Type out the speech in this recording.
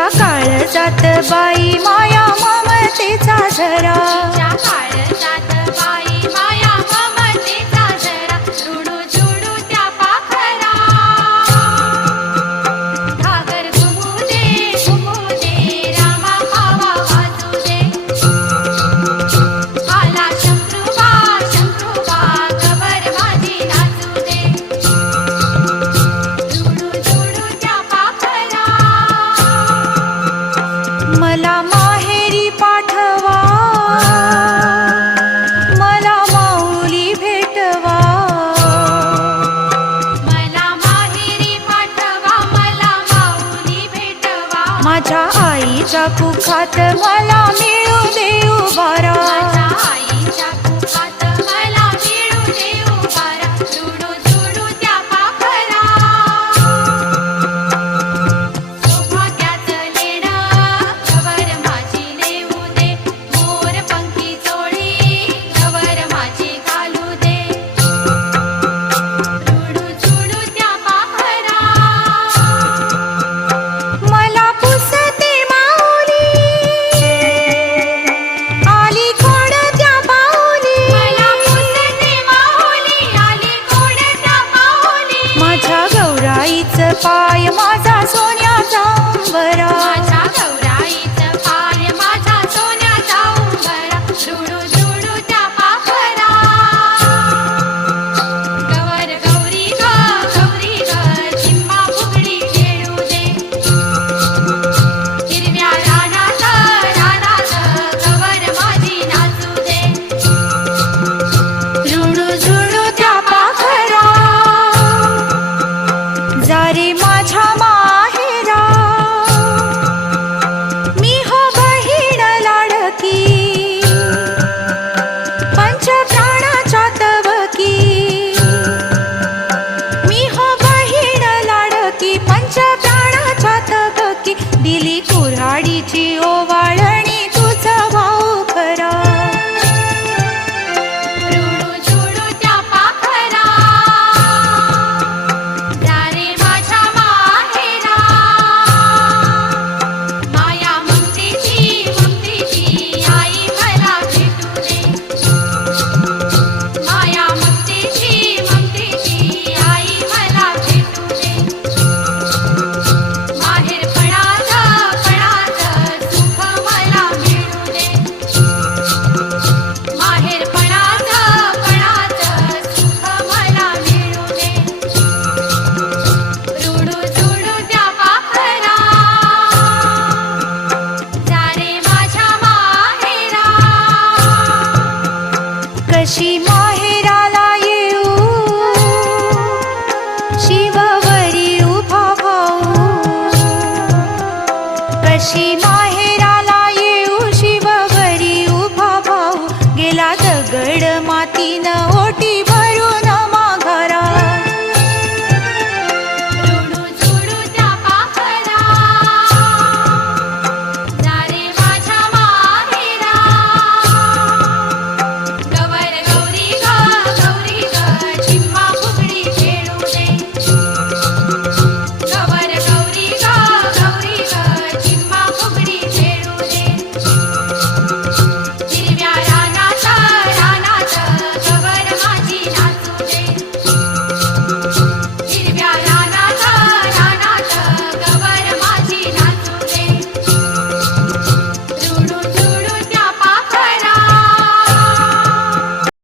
तिच्या काळजात बाई माया ममतेचा झरा, तिच्या काळजात बाई माया ममतेचा झरा, रुडू झुडू त्या पाखरा. घागर घुमू दे रामा हवा वाजू दे. आला शंकरूबा गबर माझी नाचू दे. रुडू झुडू त्या पाखरा. मला माहेरी पाठवा, मला माऊली भेटवा. मला माहेरी पाठवा, मला माऊली भेटवा. माझ्या आईच्या कुखात मला मिळू दे उभारा. माझ्या आईच्या कुखात मला मिळू दे उभारा. रुडू झुडू त्या पाखरा. सौभाग्याचं लेणं गवर माझी नेऊ दे. मोरपंखी चोळी गवर माझी घालू दे. रुडू झुडू त्या पाखरा. मला पुसते माऊली, आली खोड त्या पाऊली. मला पुसते माऊली, आली खोड त्या पाऊली. माझ्या गौराईचं पाय माझा सोन्याचा अंबरा. माझ्या गौराईचं पाय माझा सोन्याचा उंबरा. रुडू झुडू त्या पाखरा. गवर गौरी ग चिंबा फुगडी खेळू दे. हिरव्या रानात गवर माझी नाचू दे. रुडू झुडू त्या पाखरा. जा रे माझ्या माहेरा, मी हो बहीण लाडकी. पंच प्राणाच्या तवकी, मी हो बहीण लाडकी. पंच प्राणाच्या तवकी, दिली कुऱ्हाडीची ओवाळणी तुझा भाऊ खरा. रुडू झुडू त्या पाखरा. जा रे माझ्या माहेरा. माया ममतेची आई मला भेटू दे. माया ममतेची आई मला भेटू दे. माहेरपणाचं सुख मला मिळू दे. माहेरपणाचं सुख मला मिळू दे. रुडू झुडू त्या पाखरा. जा रे माझ्या माहेरा. कशी माहेराला येऊ, शिववरी उभा भाऊ. कशी माहेरा